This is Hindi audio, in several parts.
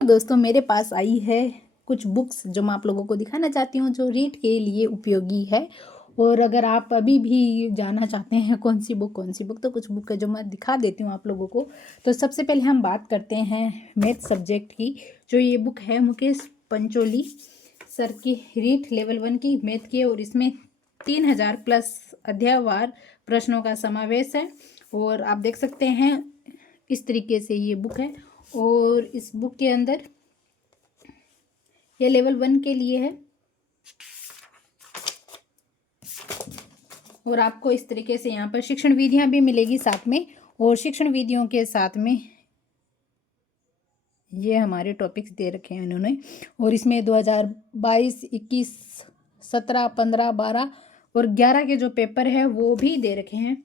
दोस्तों मेरे पास आई है कुछ बुक्स जो मैं आप लोगों को दिखाना चाहती हूँ जो रीड के लिए उपयोगी है। और अगर आप अभी भी जानना चाहते हैं कौन सी बुक तो कुछ बुक है जो मैं दिखा देती हूँ आप लोगों को। तो सबसे पहले हम बात करते हैं मैथ सब्जेक्ट की। जो ये बुक है मुकेश पंचोली सर की रीड लेवल 1 की मैथ की है और इसमें 3000 प्लस अध्यायवार प्रश्नों का समावेश है। और आप देख सकते हैं इस तरीके से ये बुक है। और इस बुक के अंदर ये लेवल 1 के लिए है और आपको इस तरीके से यहाँ पर शिक्षण विधियां भी मिलेगी साथ में। और शिक्षण विधियों के साथ में ये हमारे टॉपिक्स दे रखे हैं इन्होंने। और इसमें 2022, 21, 17, 15, 12 और 11 के जो पेपर है वो भी दे रखे हैं।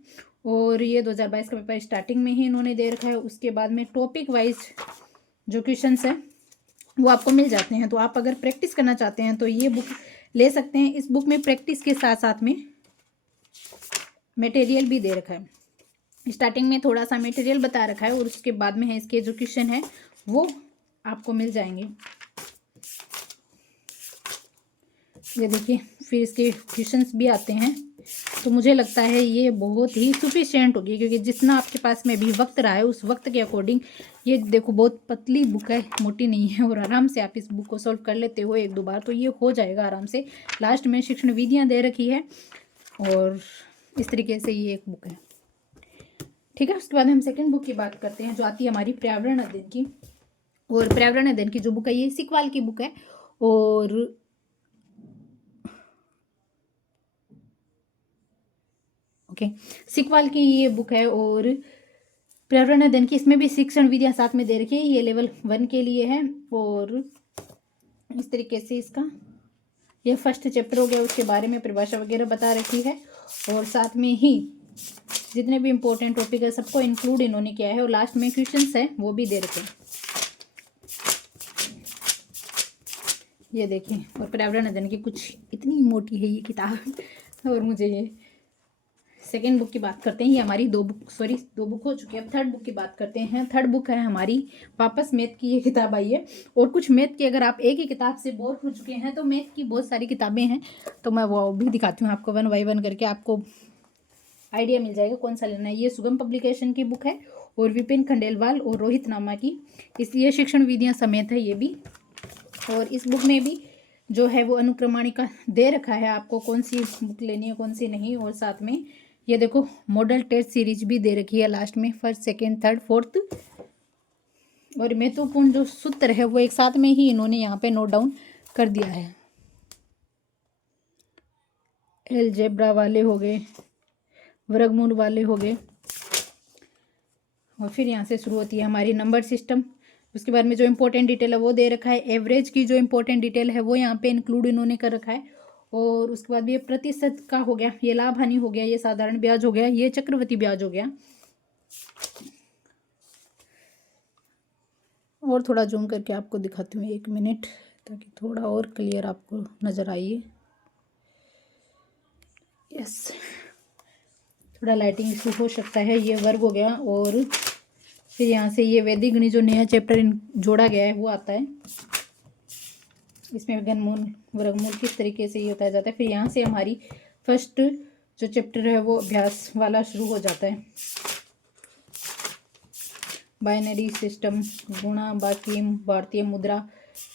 और ये 2022 का पेपर स्टार्टिंग में ही इन्होंने दे रखा है। उसके बाद में टॉपिक वाइज जो क्वेश्चंस है वो आपको मिल जाते हैं। तो आप अगर प्रैक्टिस करना चाहते हैं तो ये बुक ले सकते हैं। इस बुक में प्रैक्टिस के साथ साथ में मटेरियल भी दे रखा है। स्टार्टिंग में थोड़ा सा मटेरियल बता रखा है और उसके बाद में है इसके जो क्वेश्चन है वो आपको मिल जाएंगे। ये देखिए फिर इसके क्वेश्चंस भी आते हैं। तो मुझे लगता है ये बहुत ही सफिशिएंट होगी क्योंकि जितना आपके पास में भी वक्त रहा है उस वक्त के अकॉर्डिंग ये देखो बहुत पतली बुक है, मोटी नहीं है। और आराम से आप इस बुक को सॉल्व कर लेते हो एक दो बार तो ये हो जाएगा आराम से। लास्ट में शिक्षण विधियां दे रखी है और इस तरीके से ये एक बुक है। ठीक है, उसके बाद हम सेकेंड बुक की बात करते हैं जो आती है हमारी पर्यावरण अध्ययन की। और पर्यावरण अध्ययन की जो बुक है ये सिकवाल की बुक है। और सिकवाल की ये बुक है और पर्यावरण अध्ययन की इसमें भी शिक्षण विधियां साथ में दे रखी है। ये लेवल 1 के लिए है। और इस तरीके से इसका ये फर्स्ट चैप्टर हो गया, उसके बारे में परिभाषा वगैरह बता रखी है। और साथ में ही जितने भी इंपॉर्टेंट टॉपिक है सबको इंक्लूड इन्होंने किया है। और लास्ट में क्वेश्चंस है वो भी दे रखे हैं, ये देखिए। और पर्यावरण अध्ययन की कुछ इतनी मोटी है ये किताब। और मुझे ये सेकेंड बुक की बात करते हैं। ये हमारी दो बुक हो चुकी है। अब थर्ड बुक की बात करते हैं। थर्ड बुक है हमारी वापस मैथ की ये किताब आई है। और कुछ मैथ की अगर आप एक ही किताब से बोर हो चुके हैं तो मैथ की बहुत सारी किताबें हैं तो मैं वो भी दिखाती हूँ आपको 1 बाय 1 करके। आपको आइडिया मिल जाएगा कौन सा लेना है। ये सुगम पब्लिकेशन की बुक है और विपिन खंडेलवाल और रोहित नामा की, इसलिए शिक्षण विधियाँ समेत है ये भी। और इस बुक में भी जो है वो अनुक्रमणिका दे रखा है आपको कौन सी बुक लेनी है कौन सी नहीं। और साथ में ये देखो मॉडल टेस्ट सीरीज भी दे रखी है लास्ट में, फर्स्ट, सेकेंड, थर्ड, फोर्थ। और महत्वपूर्ण जो सूत्र है वो एक साथ में ही इन्होंने यहाँ पे नोट डाउन कर दिया है। अलजेब्रा वाले हो गए, वर्गमूल वाले हो गए। और फिर यहाँ से शुरू होती है हमारी नंबर सिस्टम। उसके बाद में जो इंपॉर्टेंट डिटेल है वो दे रखा है। एवरेज की जो इंपॉर्टेंट डिटेल है वो यहाँ पे इंक्लूड इन्होंने कर रखा है। और उसके बाद ये प्रतिशत का हो गया, ये लाभ हानि हो गया, ये साधारण ब्याज हो गया, ये चक्रवृद्धि ब्याज हो गया। और थोड़ा जूम करके आपको दिखाती हूँ 1 मिनट ताकि थोड़ा और क्लियर आपको नज़र आइए। यस, थोड़ा लाइटिंग इशू हो सकता है। ये वर्ग हो गया। और फिर यहाँ से ये वैदिक गणित जो नया चैप्टर जोड़ा गया है वो आता है। इसमें घनमूल वर्गमूल किस तरीके से ये बताया जाता है। फिर यहाँ से हमारी फर्स्ट जो चैप्टर है वो अभ्यास वाला शुरू हो जाता है। बाइनरी सिस्टम, गुणा, बाकी, भारतीय मुद्रा।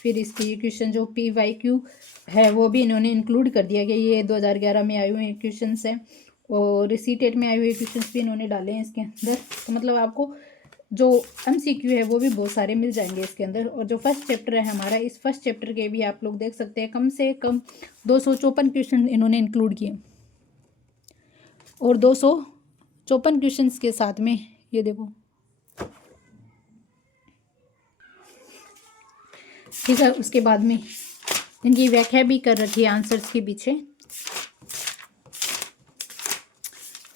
फिर इसकी क्वेश्चन जो PYQ है वो भी इन्होंने इंक्लूड कर दिया गया। ये 2011 में आए हुए क्वेश्चंस हैं और सीटेट में आए हुए क्वेश्चंस भी इन्होंने डाले हैं इसके अंदर। तो मतलब आपको जो MCQ है वो भी बहुत सारे मिल जाएंगे इसके अंदर। और जो फर्स्ट चैप्टर है हमारा, इस फर्स्ट चैप्टर के भी आप लोग देख सकते हैं कम से कम 254 क्वेश्चन इन्होंने इंक्लूड किए। और 254 क्वेश्चंस के साथ में ये देखो, ठीक है। उसके बाद में इनकी व्याख्या भी कर रखी है आंसर्स के पीछे।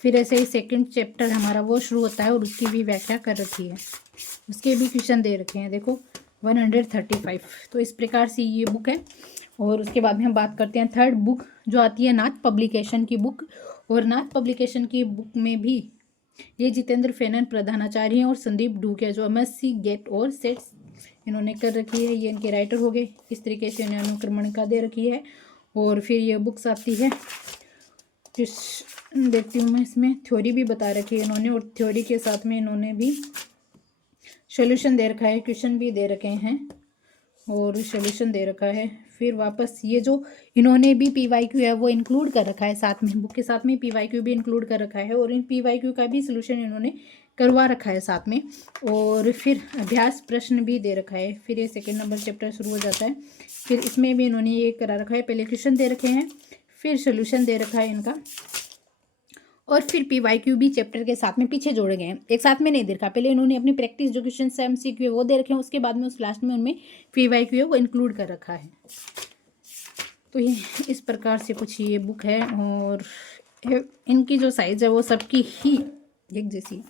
फिर ऐसे ही सेकंड चैप्टर हमारा वो शुरू होता है और उसकी भी व्याख्या कर रखी है, उसके भी क्वेश्चन दे रखे हैं देखो 135। तो इस प्रकार से ये बुक है। और उसके बाद में हम बात करते हैं थर्ड बुक जो आती है नाथ पब्लिकेशन की बुक। और नाथ पब्लिकेशन की बुक में भी ये जितेंद्र फेनन प्रधानाचार्य हैं और संदीप डूक है जो MSc गेट और सेट्स इन्होंने कर रखी है। ये इनके राइटर हो गए। इस तरीके से इन्होंने अनुक्रमणिका दे रखी है। और फिर ये बुक्स आती है, जिस देखती हूँ मैं, इसमें थ्योरी भी बता रखी है इन्होंने, और थ्योरी के साथ में इन्होंने भी सॉल्यूशन दे रखा है, क्वेश्चन भी दे रखे हैं और सॉल्यूशन दे रखा है। फिर वापस ये जो इन्होंने भी PYQ है वो इंक्लूड कर रखा है साथ में, बुक के साथ में PYQ भी इंक्लूड कर रखा है और इन PYQ का भी सॉल्यूशन इन्होंने करवा रखा है साथ में। और फिर अभ्यास प्रश्न भी दे रखा है। फिर ये सेकंड नंबर चैप्टर शुरू हो जाता है। फिर इसमें भी इन्होंने ये करा रखा है, पहले क्वेश्चन दे रखे हैं, फिर सॉल्यूशन दे रखा है इनका, और फिर PYQ भी चैप्टर के साथ में पीछे जोड़े गए हैं, एक साथ में नहीं दे रखा। पहले इन्होंने अपनी प्रैक्टिस जो क्वेश्चन है MCQ है वो दे रखे हैं, उसके बाद में उस लास्ट में उनमें PYQ है वो इंक्लूड कर रखा है। तो ये इस प्रकार से कुछ ये बुक है। और इनकी जो साइज है वो सबकी ही एक जैसी।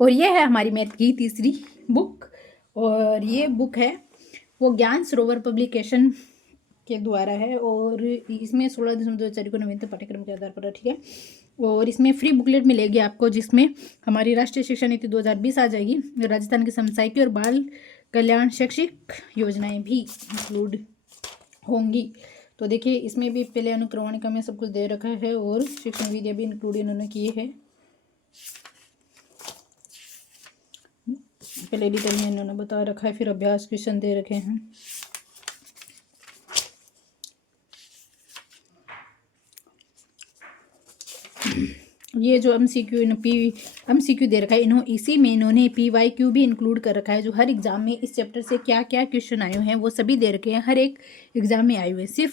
और ये है हमारी मैथ की तीसरी बुक, और ये बुक है वो ज्ञान सरोवर पब्लिकेशन के द्वारा है, और इसमें 16 दिसंबर 2004 को नवीनतम पाठ्यक्रम के आधार पर, ठीक है। और इसमें फ्री बुकलेट मिलेगी आपको, जिसमें हमारी राष्ट्रीय शिक्षा नीति 2020 आ जाएगी, राजस्थान की समसामयिकी और बाल कल्याण शैक्षिक योजनाएं भी इंक्लूड होंगी। तो देखिए इसमें भी पहले अनुक्रमणिका में सब कुछ दे रखा है और शिक्षण विधियाँ भी इंक्लूड इन्होंने किए हैं। पहले डिटेल में इन्होंने बता रखा है, फिर अभ्यास क्वेश्चन दे रखे हैं। ये जो MCQ दे रखा है, इसी में इन्होंने PYQ भी इंक्लूड कर रखा है, जो हर एग्जाम में इस चैप्टर से क्या क्या क्वेश्चन आए हुए हैं वो सभी दे रखे हैं, हर एक एग्जाम में आए हुए हैं, सिर्फ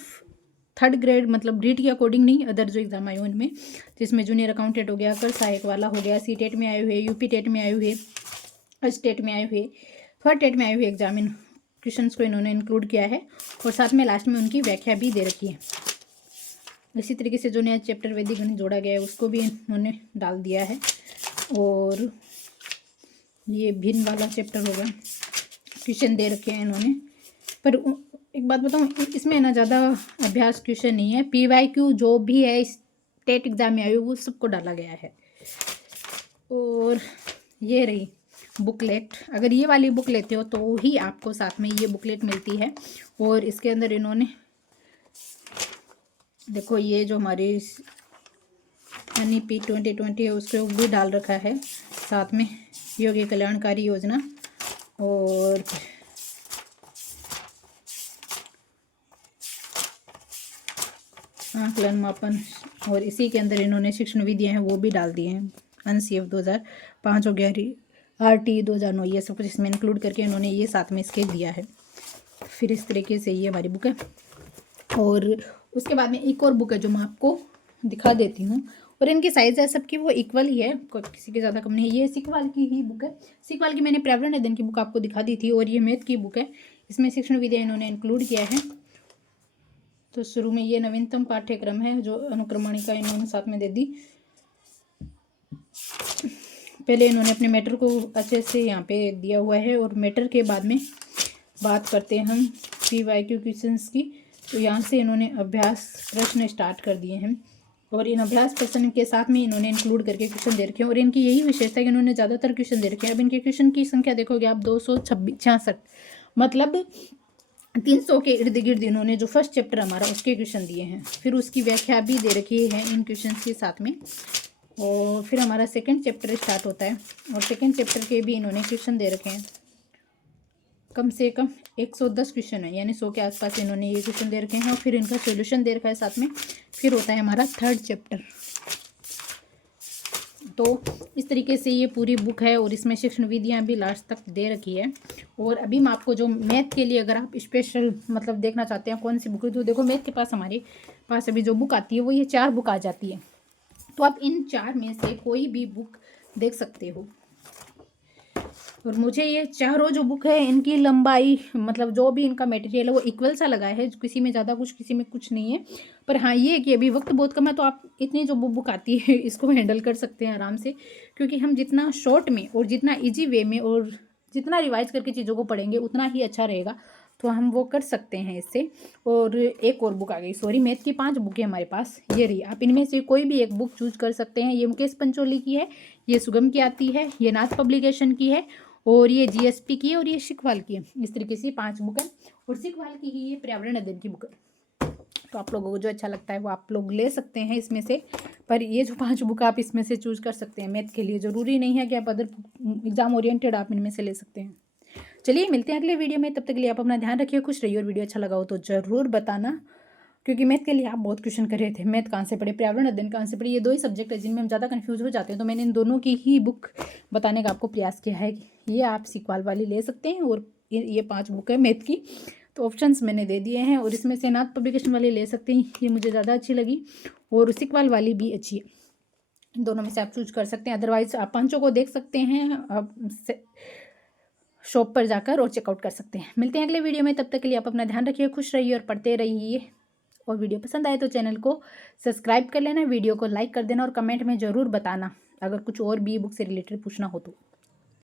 थर्ड ग्रेड मतलब रीट के अकॉर्डिंग नहीं, अदर जो एग्जाम आए हुए उनमें, जिसमें जूनियर अकाउंटेंट हो गया, कर सहायक वाला हो गया, CTET में आए हुए, UP टेट में आए हुए, स्टेट में आए हुए, थर्ड टेट में आए हुए एग्जाम इन क्वेश्चन को इन्होंने इंक्लूड किया है, और साथ में लास्ट में उनकी व्याख्या भी दे रखी है। इसी तरीके से जो नया चैप्टर वैदिक गणित जोड़ा गया है उसको भी इन्होंने डाल दिया है। और ये भिन्न वाला चैप्टर होगा, क्वेश्चन दे रखे हैं इन्होंने। पर एक बात बताऊँ, इसमें ना ज़्यादा अभ्यास क्वेश्चन नहीं है, PYQ जो भी है स्टेट एग्जाम में आए वो सबको डाला गया है। और ये रही बुकलेट, अगर ये वाली बुक लेते हो तो ही आपको साथ में ये बुकलेट मिलती है। और इसके अंदर इन्होंने देखो ये जो हमारी NEP 2020 है उसको भी डाल रखा है, साथ में योग्य कल्याणकारी योजना और आकलन मापन, और इसी के अंदर इन्होंने शिक्षण विधियाँ हैं वो भी डाल दिए हैं। NCF 2005 हो गया, RT 2009, ये सब कुछ इसमें इंक्लूड करके इन्होंने ये साथ में इसके दिया है। फिर इस तरीके से ये हमारी बुक है। और उसके बाद में एक और बुक है जो मैं आपको दिखा देती हूँ, और इनकी साइज़ है सबकी वो इक्वल ही है, किसी के ज़्यादा कम नहीं है। ये सिकवाल की ही बुक है, सिकवाल की मैंने पर्यावरण अध्ययन की बुक आपको दिखा दी थी, और ये मैथ की बुक है, इसमें शिक्षण विधियाँ इन्होंने इंक्लूड किया है। तो शुरू में ये नवीनतम पाठ्यक्रम है जो अनुक्रमणिका इन्होंने साथ में दे दी। पहले इन्होंने अपने मैटर को अच्छे से यहाँ पे दिया हुआ है, और मैटर के बाद में बात करते हैं हम PYQ क्वेश्चंस की। तो यहाँ से इन्होंने अभ्यास प्रश्न स्टार्ट कर दिए हैं, और इन अभ्यास प्रश्न के साथ में इन्होंने इंक्लूड करके क्वेश्चन दे रखे हैं। और इनकी यही विशेषता है कि इन्होंने ज़्यादातर क्वेश्चन दे रखे हैं। अब इनके क्वेश्चन की संख्या देखोगे आप 266, मतलब 300 के इर्द गिर्द इन्होंने जो फर्स्ट चैप्टर हमारा उसके क्वेश्चन दिए हैं, फिर उसकी व्याख्या भी दे रखी है इन क्वेश्चन के साथ में। और फिर हमारा सेकंड चैप्टर स्टार्ट होता है, और सेकंड चैप्टर के भी इन्होंने क्वेश्चन दे रखे हैं, कम से कम 110 क्वेश्चन है, यानी 100 के आसपास इन्होंने ये क्वेश्चन दे रखे हैं, और फिर इनका सॉल्यूशन दे रखा है साथ में। फिर होता है हमारा थर्ड चैप्टर। तो इस तरीके से ये पूरी बुक है, और इसमें शिक्षण विधियाँ भी लास्ट तक दे रखी है। और अभी मैं आपको जो मैथ के लिए अगर आप स्पेशल मतलब देखना चाहते हैं कौन सी बुक है, तो देखो मैथ के पास हमारे पास अभी जो बुक आती है वो ये 4 बुक आ जाती है। तो आप इन 4 में से कोई भी बुक देख सकते हो। और मुझे ये चारों जो बुक है इनकी लंबाई मतलब जो भी इनका मटेरियल है वो इक्वल सा लगा है, किसी में ज़्यादा कुछ किसी में कुछ नहीं है। पर हाँ ये कि अभी वक्त बहुत कम है, तो आप इतनी जो बुक आती है इसको हैंडल कर सकते हैं आराम से, क्योंकि हम जितना शॉर्ट में और जितना ईजी वे में और जितना रिवाइज करके चीज़ों को पढ़ेंगे उतना ही अच्छा रहेगा। तो हम वो कर सकते हैं इससे। और एक और बुक आ गई, सॉरी मैथ की 5 बुक है हमारे पास, ये रही। आप इनमें से कोई भी एक बुक चूज कर सकते हैं। ये मुकेश पंचोली की है, ये सुगम की आती है, ये नाथ पब्लिकेशन की है, और ये जीएसपी की है, और ये शिखवाल की है। इस तरीके से 5 बुक है, और शिखवाल की ही ये पर्यावरण अध्ययन की बुक है। तो आप लोगों को जो अच्छा लगता है वो आप लोग ले सकते हैं इसमें से। पर ये जो 5 बुक आप इसमें से चूज कर सकते हैं मैथ के लिए, ज़रूरी नहीं है कि आप अदर एग्जाम ओरिएंटेड आप इनमें से ले सकते हैं। चलिए मिलते हैं अगले वीडियो में, तब तक के लिए आप अपना ध्यान रखिए, खुश रहिए, और वीडियो अच्छा लगा हो तो ज़रूर बताना, क्योंकि मैथ के लिए आप बहुत क्वेश्चन कर रहे थे, मैथ कहाँ से पढ़े, पर्यावरण अध्ययन कहाँ से पढ़े, ये 2 ही सब्जेक्ट है जिनमें हम ज़्यादा कंफ्यूज हो जाते हैं। तो मैंने इन दोनों की ही बुक बताने का आपको प्रयास किया है कि ये आप सीक्वाल वाली ले सकते हैं, और ये 5 बुक है मैथ की। तो ऑप्शंस मैंने दे दिए हैं, और इसमें से नाथ पब्लिकेशन वाली ले सकते हैं, ये मुझे ज़्यादा अच्छी लगी, और सीक्वाल वाली भी अच्छी है। इन दोनों में से आप चूज कर सकते हैं। अदरवाइज आप 5 को देख सकते हैं आप शॉप पर जाकर, और चेकआउट कर सकते हैं। मिलते हैं अगले वीडियो में, तब तक के लिए आप अपना ध्यान रखिए, खुश रहिए, और पढ़ते रहिए। और वीडियो पसंद आए तो चैनल को सब्सक्राइब कर लेना, वीडियो को लाइक कर देना, और कमेंट में ज़रूर बताना अगर कुछ और भी बुक से रिलेटेड पूछना हो तो।